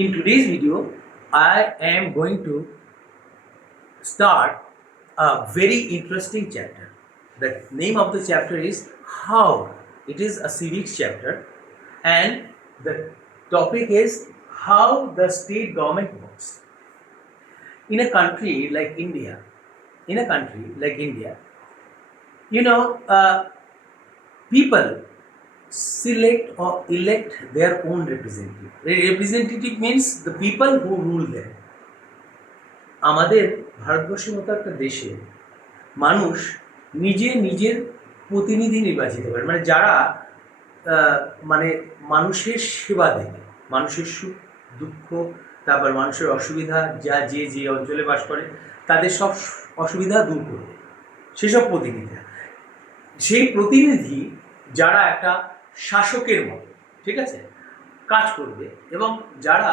In today's video, I am going to start a very interesting chapter. The name of the chapter is How. It is a civics chapter, and the topic is how the state government works. In a country like India, in a country like India, you know, people select or elect their own representative. Representative means the people who rule them. আমাদের ভারতবর্ষের মতো একটা দেশে মানুষ নিজের প্রতিনিধি নির্বাচিত করে, মানে যারা মানে মানুষের সেবা দেবে, মানুষের সুখ দুঃখ, তারপর মানুষের অসুবিধা, যে অঞ্চলে বাস করে তাদের সব অসুবিধা দূর করবে, সেসব প্রতিনিধিরা। সেই প্রতিনিধি যারা একটা শাসকের মতো, ঠিক আছে, কাজ করবে, এবং যারা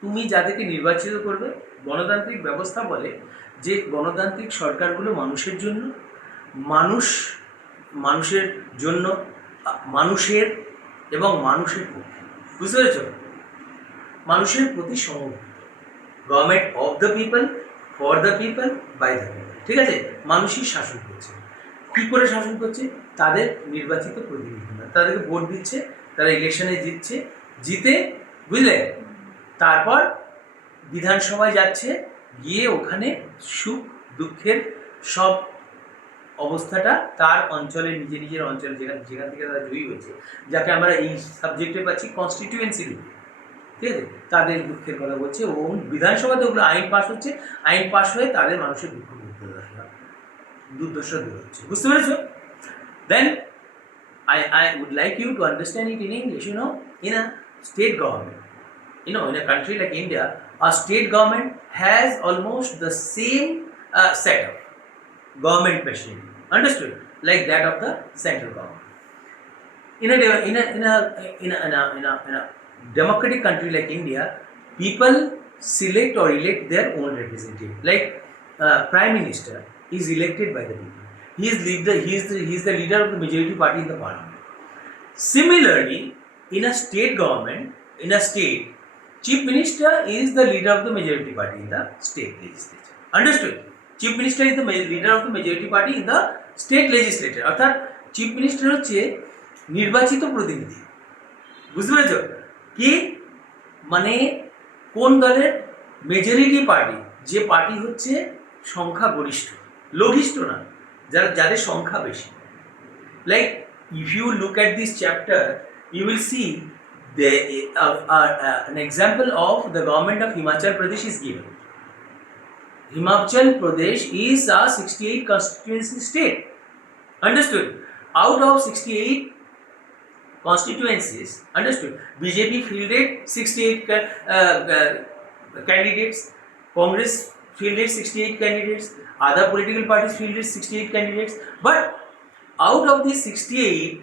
তুমি যাদেরকে নির্বাচিত করবে, গণতান্ত্রিক ব্যবস্থা বলে যে গণতান্ত্রিক সরকারগুলো মানুষের জন্য, মানুষের জন্য, মানুষের এবং মানুষের পক্ষে, বুঝতে পেরেছ? মানুষের প্রতি সমর্পিত, government of the people, for the people, by the people, ঠিক আছে? মানুষই শাসন করছে। কী করে শাসন করছে? তাদের নির্বাচিত প্রতিনিধিরা তাদেরকে ভোট দিচ্ছে, তারা ইলেকশনে জিতে, বুঝলে, তারপর বিধানসভায় যাচ্ছে, গিয়ে ওখানে সুখ দুঃখের সব অবস্থাটা তার অঞ্চলে, নিজের অঞ্চলে যেখান থেকে তারা জয়ী হয়েছে, যাকে আমরা এই সাবজেক্টে পাচ্ছি কনস্টিটিউয়েন্সি রূপে, ঠিক আছে, তাদের দুঃখের কথা বলছে। ও বিধানসভাতে ওগুলো আইন পাস হচ্ছে, আইন পাস হয়ে তাদের মানুষের দুঃখ দুর্দশা দূর হচ্ছে, বুঝতে পেরেছো? দেন I would like you to understand it in English. In a state government, in a country like India, a state government has almost the same setup, government machine, understood, like that of the central government. In a democratic country like India, people select or elect their own representative. Like Prime Minister is elected by the people. He is the leader of the majority party in the parliament. Similarly, in a state government, in a state, Chief Minister is the leader of the majority party in the state legislature. Understood? Chief Minister is the leader of the majority party in the state legislature. অর্থাৎ chief minister হচ্ছে নির্বাচিত প্রতিনিধি, বুঝতে পেরেছ? কি মানে কোন দলের মেজরিটি পার্টি, যে পার্টি হচ্ছে সংখ্যাগরিষ্ঠ, লঘিষ্ঠ না, যাদের সংখ্যা বেশি। Like if you look at this chapter, you will see an example of the government of Himachal Pradesh is given. Himachal Pradesh is a 68 constituency state. Understood? Out of 68 constituencies, understood, BJP fielded 68 candidates, Congress fielded 68 candidates, other political parties fielded 68 candidates, but out of these 68,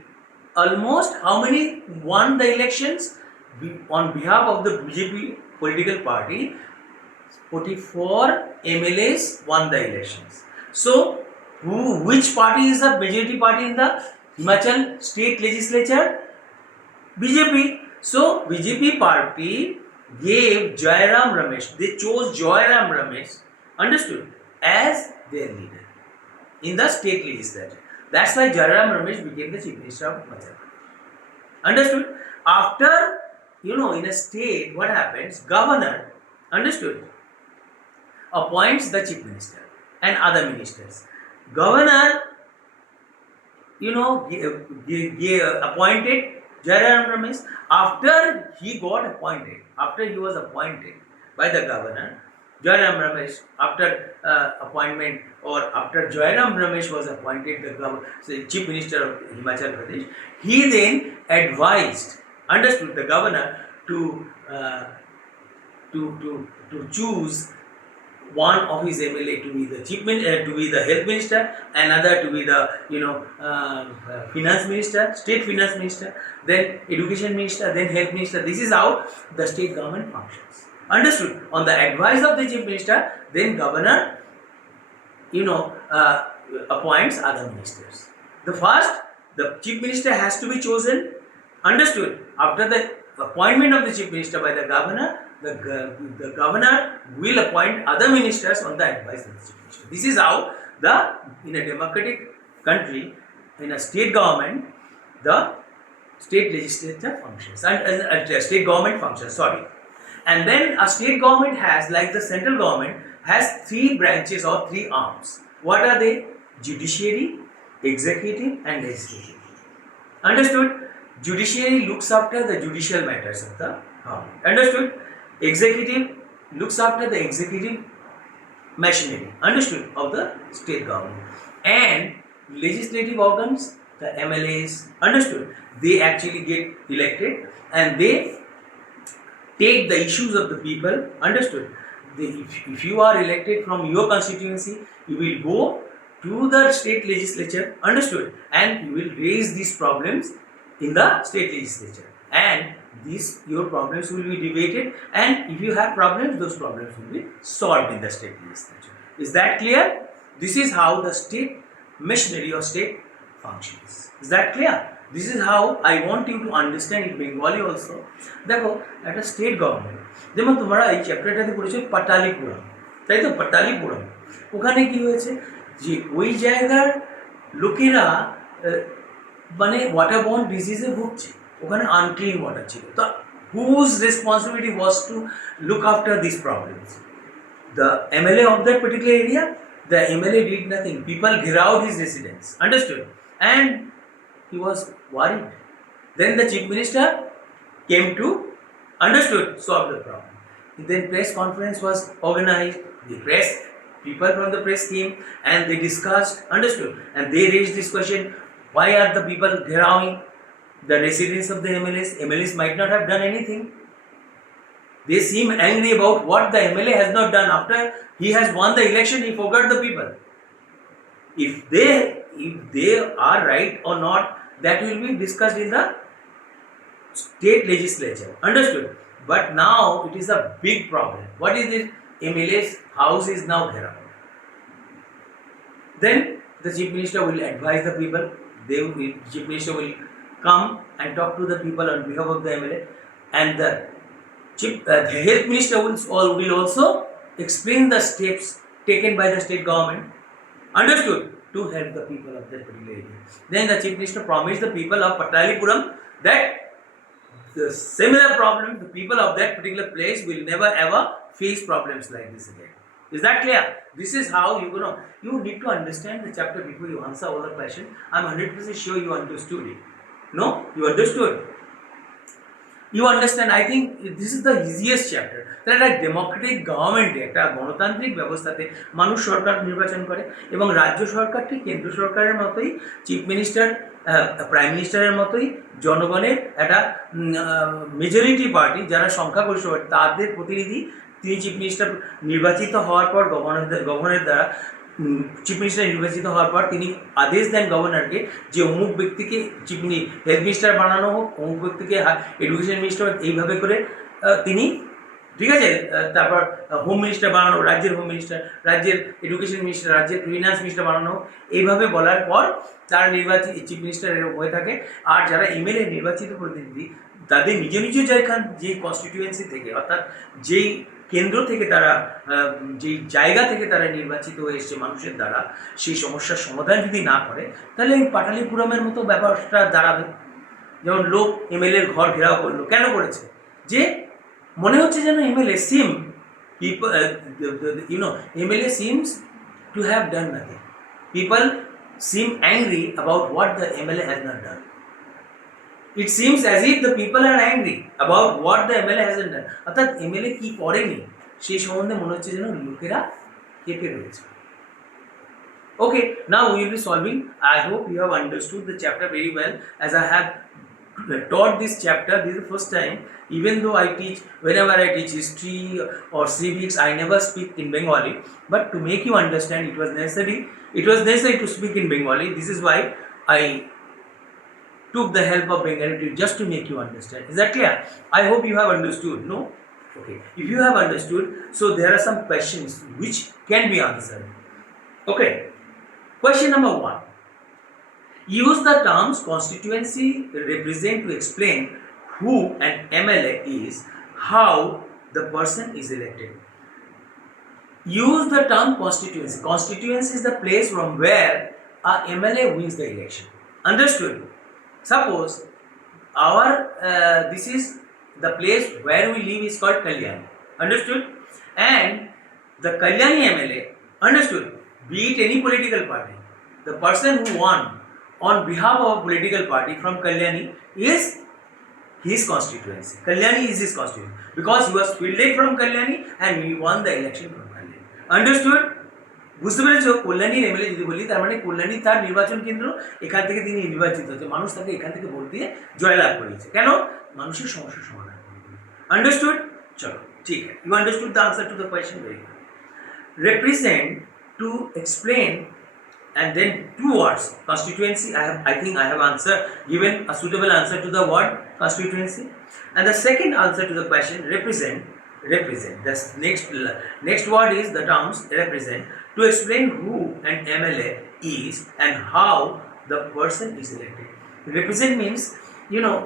almost how many won the elections on behalf of the BJP political party? 44 MLAs won the elections. So, which party is the majority party in the Himachal state legislature? BJP. So, BJP party gave Jairam Ramesh, they chose Jairam Ramesh, understood, as their leader in the state legislature. That's why Jairam Ramesh became the chief minister of Himachal Pradesh. Understood? After, in a state, what happens? Governor, understood, appoints the chief minister and other ministers. Governor, appointed Jairam Ramesh. After he was appointed by the governor, Jairam Ramesh, after appointment, or after Jairam Ramesh was appointed the chief minister of Himachal Pradesh, he then advised, understood, the governor to choose one of his MLA to be the to be the health minister, another to be the finance minister, state finance minister, then education minister, then health minister. This is how the state government functions. Understood? On the advice of the chief minister, then governor, appoints other ministers. The chief minister has to be chosen. Understood? After the appointment of the chief minister by the governor, the governor will appoint other ministers on the advice of the chief minister. This is how in a democratic country, in a state government, the state legislature functions and state government functions. Sorry, and then a state government has, like the central government, has three branches or three arms. What are they? Judiciary, executive, and legislative. Understood? Judiciary looks after the judicial matters of the government. Understood? Executive looks after the executive machinery. Understood? Of the state government. And legislative organs, the MLAs. Understood? They actually get elected and they take the issues of the people. Understood? If you are elected from your constituency, you will go to the state legislature. Understood? And you will raise these problems in the state legislature, and your problems will be debated, and if you have problems, those problems will be solved in the state legislature. Is that clear? This is how the state machinery or state functions. Is that clear? This is how I want you to understand in Bengali also. দেখো একটা state government, যেমন তোমরা এই চ্যাপ্টারটাতে পড়েছো পাটালিপুরম, তাই তো? পাটালিপুরম, ওখানে কি হয়েছে যে ওই জায়গার লোকেরা মানে ওয়াটারবর্ন ডিজিজে ভুগছে, ওখানে আনক্লিন ওয়াটার ছিল। তো whose responsibility was to look after this problems? The MLA of that particular area. The MLA did nothing. People gherao his residence. Understood? And he was worried. Then the chief minister came to, understood, solve the problem. Then press conference was organized. The press, people from the press came and they discussed. Understood? And they raised this question: why are the people gherauing the residence of the MLAs? MLAs might not have done anything. They seem angry about what the MLA has not done. After he has won the election, he forgot the people. If they are right or not, that will be discussed in the state legislature. Understood? But now it is a big problem. What is this? MLA's house is now gherao. Then the chief minister will advise the people. The chief minister will come and talk to the people on behalf of the MLA, and the health minister will also explain the steps taken by the state government. Understood? To help the people of that particular area. Then the chief minister promised the people of Patalipuram that the similar problem, the people of that particular place will never ever face problems like this again. Is that clear? This is how you need to understand the chapter before you answer all the questions. I'm 100% sure you understood it. No? You understood? You understand? I think this is the easiest chapter. That a democratic government, একটা গণতান্ত্রিক ব্যবস্থাতে মানুষ সরকার নির্বাচন করে এবং রাজ্য সরকার ঠিক কেন্দ্র সরকারের মতোই চিফ মিনিস্টার প্রাইম মিনিস্টারের মতোই জনগণের একটা মেজরিটি পার্টি যারা সংখ্যাগরিষ্ঠ তাদের প্রতিনিধি তিনি চিফ মিনিস্টার নির্বাচিত হওয়ার পর গভর্নরের দ্বারা চিফ মিনিস্টার নির্বাচিত হওয়ার পর তিনি আদেশ দেন গভর্নরকে যে অমুক ব্যক্তিকে হেলথ মিনিস্টার বানানো হোক, অমুক ব্যক্তিকে এডুকেশন মিনিস্টার, এইভাবে করে তিনি, ঠিক আছে, তারপর হোম মিনিস্টার বানানো, রাজ্যের হোম মিনিস্টার, রাজ্যের এডুকেশন মিনিস্টার, রাজ্যের ফিনান্স মিনিস্টার বানানো হোক, এইভাবে বলার পর তারা নির্বাচিত চিফ মিনিস্টার এরকম হয়ে থাকে। আর যারা এমএলএ নির্বাচিত প্রতিনিধি তাদের নিজ নিজ যে কনস্টিটিউয়েন্সি থেকে, অর্থাৎ যেই কেন্দ্র থেকে তারা, যেই জায়গা থেকে তারা নির্বাচিত হয়ে এসছে মানুষের দ্বারা, সেই সমস্যার সমাধান যদি না করে তাহলে এই পাটালিপুরমের মতো ব্যাপারটা দাঁড়াবে। যেমন লোক এমএলএর ঘর ঘেরাও করলো, কেন করেছে? যে মনে হচ্ছে যেন MLA MLA seems to have done nothing. People SIM angry about what the MLA has not done. It seems as if the people are angry about what the MLA hasn't done. অর্থাৎ MLA কি করেনি সেই সম্বন্ধে মনে হচ্ছে যেন লোকেরা কেঁপে রয়েছে। Okay, now we will be solving. I hope you have understood the chapter very well, as I have taught this chapter. This is the first time. Even though whenever I teach history or civics, I never speak in Bengali. But to make you understand, it was necessary to speak in Bengali. This is why I took the help of Bengali just to make you understand. Is that clear? I hope you have understood. No? Okay. If you have understood, so there are some questions which can be answered. Okay. Question number 1. Use the terms constituency represent to explain who an MLA is, how the person is elected. Use the term constituency. Constituency is the place from where a MLA wins the election. Understood? Suppose this is the place where we live is called Kalyani. Understood? And the Kalyani MLA, understood, be it any political party, the person who won on behalf of a political party from Kalyani is his constituency. Kalyani is his constituency because he was fielded from Kalyani and he won the election from Kalyani. Understood? বুঝতে পেরেছো? কল্যাণীর MLA যদি বলি তার মানে কল্যাণী তার নির্বাচন কেন্দ্র, এখান থেকে তিনি নির্বাচিত হচ্ছে, মানুষ তাকে এখান থেকে ভোট দিয়ে জয়লাভ করেছে। কেন? মানুষের সমস্যার সমাধান করে। আন্ডারস্টুড? চলো ঠিক আছে, you understood the answer to the question very good. Represent to explain, and then two words constituency. I think I have given a suitable answer to the word constituency, and the second answer to the question represent. The next word is the terms represent to explain who an MLA is and how the person is elected. Represent means, you know,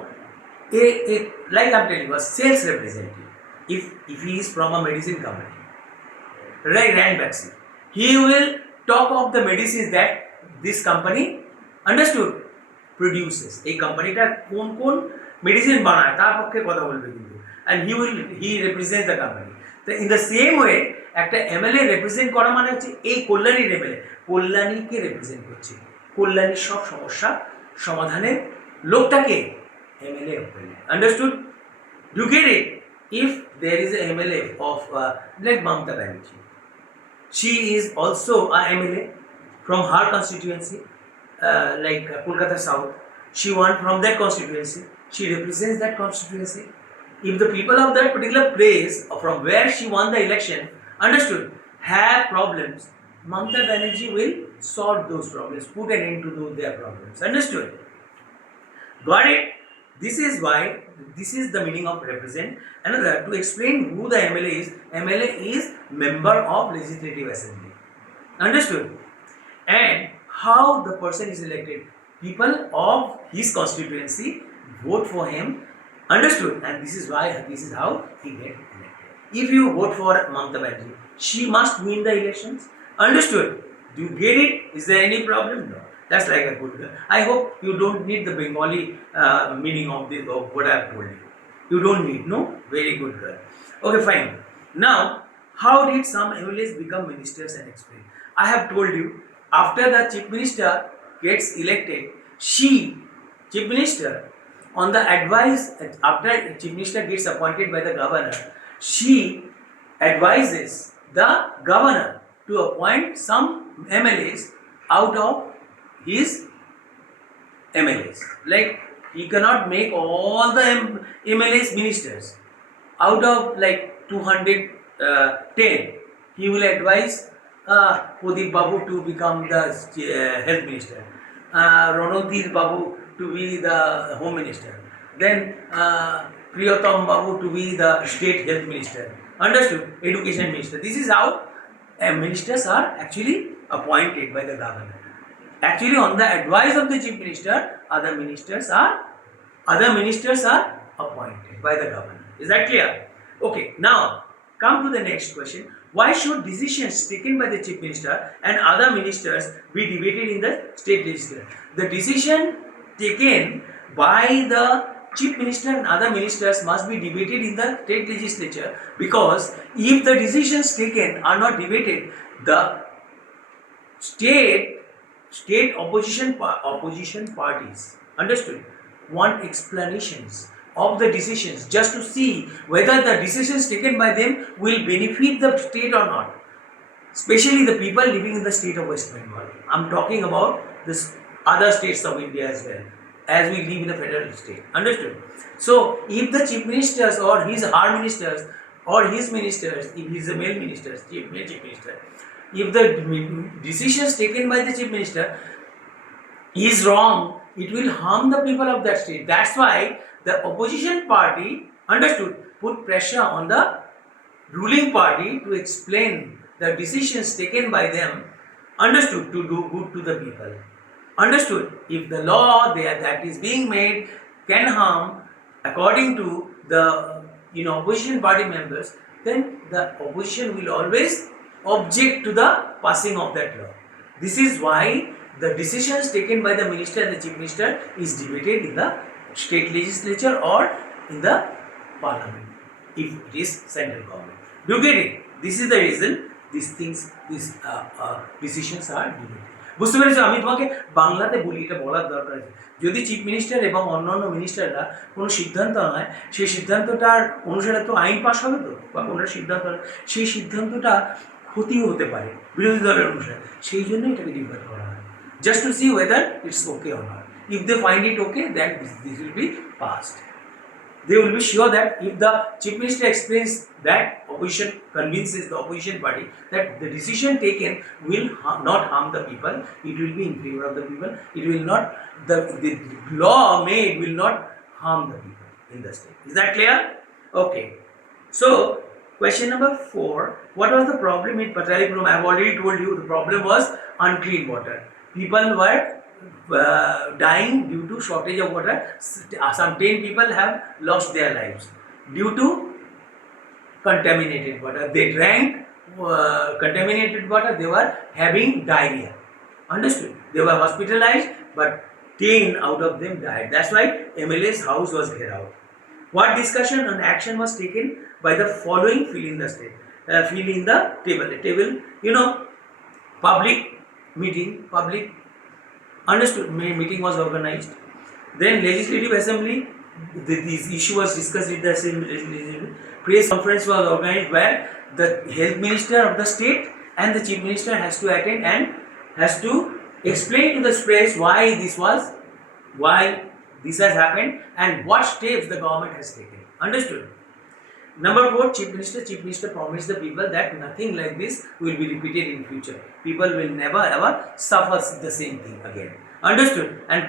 like I'm telling you, a sales representative. If he is from a medicine company, like Ranbaxy, he will talk of the medicines that this company, understood, produces. এই কোম্পানিটা কোন কোন medicine বানায় তার পক্ষে কথা বলবে কিন্তু, and he represents the company. তো in the same way একটা এমএলএ রিপ্রেজেন্ট করা মানে হচ্ছে এই কল্যাণীর এমএলএ কল্যাণীকে রিপ্রেজেন্ট করছে, কল্যাণীর সব সমস্যা সমাধানের লোকটাকে এমএলএ বলে। Understood? Do get it? If there is a MLA of like Mamata Banerjee, she is also a MLA from her constituency, like Kolkata South. She won from that constituency. She represents that constituency. If the people of that particular place from where she won the election, understood, have problems, Mamata Banerjee will solve those problems, put an end to their problems. Understood? Got it? This is the meaning of represent. Another, to explain who the MLA is. MLA is member of Legislative Assembly. Understood? And how the person is elected. People of his constituency vote for him. Understood? And this is how he gets elected. If you vote for Mamata Banerjee, she must win the elections. Understood? Do you get it? Is there any problem? No. That's like a good girl. I hope you don't need the Bengali meaning of what I have told you. You don't need, no? Very good girl. Okay, fine. Now, how did some MLAs become ministers and explain? I have told you, after the chief minister gets elected, chief minister, on the advice, after chief minister gets appointed by the governor, she advises the governor to appoint some MLAs out of his MLAs. Like, he cannot make all the MLAs ministers. Out of like 210, he will advise Pradip Babu to become the health minister, Ranodhir Babu to be the home minister, then Priyatam Babu to be the state health minister. Understood? Education minister. This is how ministers are actually appointed by the governor. Actually, on the advice of the chief minister, other ministers are appointed by the governor. Is that clear? Okay, now come to the next question. Why should decisions taken by the chief minister and other ministers be debated in the state legislature? The decision taken by the chief minister and other ministers must be debated in the state legislature, because if the decisions taken are not debated, the state opposition parties, understood, want explanations of the decisions just to see whether the decisions taken by them will benefit the state or not, especially the people living in the state of West Bengal. I'm talking about the other states of India as well, as we live in a federal state. Understood? So if the chief ministers or her ministers or his ministers, if he is a male minister, chief minister, if the decisions taken by the chief minister is wrong, it will harm the people of that state. That's why the opposition party, understood, put pressure on the ruling party to explain the decisions taken by them, understood, to do good to the people. Understood? If the law that is being made can harm according to the opposition party members, then the opposition will always object to the passing of that law. This is why the decisions taken by the minister and the chief minister is debated in the state legislature or in the parliament if it is central government. Do you get it? This is the reason these things, these decisions are debated. বুঝতে পেরেছো? আমি তোমাকে বাংলাতে বলি, এটা বলার দরকার আছে। যদি চিফ মিনিস্টার এবং অন্যান্য মিনিস্টাররা কোনো সিদ্ধান্ত নেয়, সেই সিদ্ধান্তটার অনুসারে তো আইন পাস হবে তো, বা কোনো সিদ্ধান্ত, সেই সিদ্ধান্তটা ক্ষতিও হতে পারে বিরোধী দলের অনুসারে, সেই জন্য এটাকে ডিবেট করা হয়, just to see whether it's okay or not. If they find it okay, then this will be passed. They will be sure that if the chief minister explains that opposition, convinces the opposition party that the decision taken will not harm the people, it will be in favor of the people, it will not, the law made will not harm the people in the state. Is that clear? Okay. So question number 4, what was the problem in Patalipuram? I have already told you the problem was unclean water. People were dying due to shortage of water. Some 10 people have lost their lives due to contaminated water. They drank contaminated water, they were having diarrhea. Understood? They were hospitalized, but 10 out of them died. That's why MLA's house was cleared out. What discussion and action was taken by the following? Fill in the state, fill in the table. The table, public meeting, public. Understood? Meeting was organized. Then legislative assembly, this issue was discussed in the assembly. Press conference was organized where the health minister of the state and the chief minister has to attend and has to explain to the press why this has happened and what steps the government has taken. Understood? Number 4, chief minister promised the people that nothing like this will be repeated in future. People will never ever suffer the same thing again. Understood? And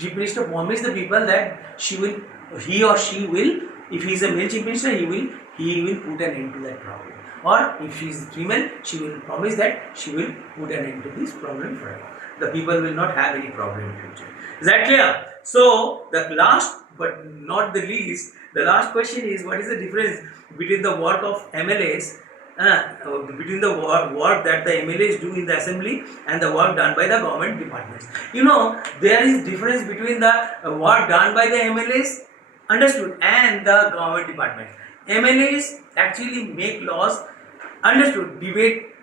chief minister promised the people that he or she will, if he is a male chief minister, he will put an end to that problem. Or if she is female, she will promise that she will put an end to this problem forever. The people will not have any problem in future. Is that clear? So the last but not the least, the last question is, what is the difference between the work of MLAs, between the work that the MLAs do in the assembly and the work done by the government departments? There is difference between the work done by the MLAs, understood, and the government departments. MLAs actually make laws, understood, debate,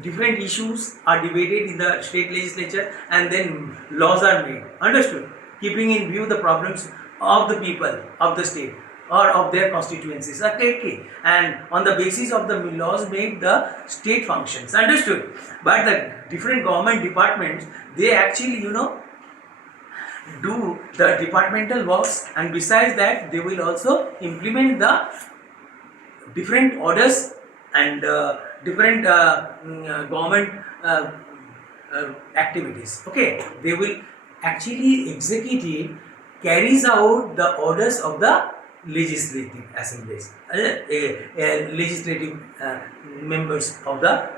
different issues are debated in the state legislature and then laws are made, understood, keeping in view the problems of the people of the state or of their constituencies. Okay. And on the basis of the laws made, the state functions, understood. But the different government departments, they actually do the departmental works, and besides that they will also implement the different orders and different government activities. Okay, they will actually executive carries out the orders of the legislative assemblies, legislative members of the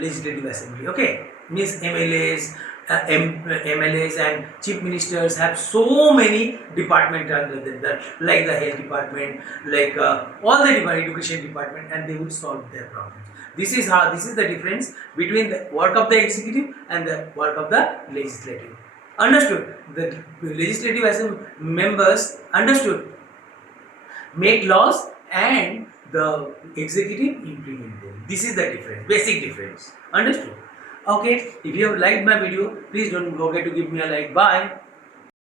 legislative assembly. Okay, means MLAs and chief ministers have so many departments under them, like the health department, like all the education department, and they will solve their problems. This is the difference between the work of the executive and the work of the legislative. Understood? The legislative assembly members, understood, make laws and the executive implement them. This is the difference, basic difference. Understood? Okay, if you have liked my video, please don't forget to give me a like. Bye.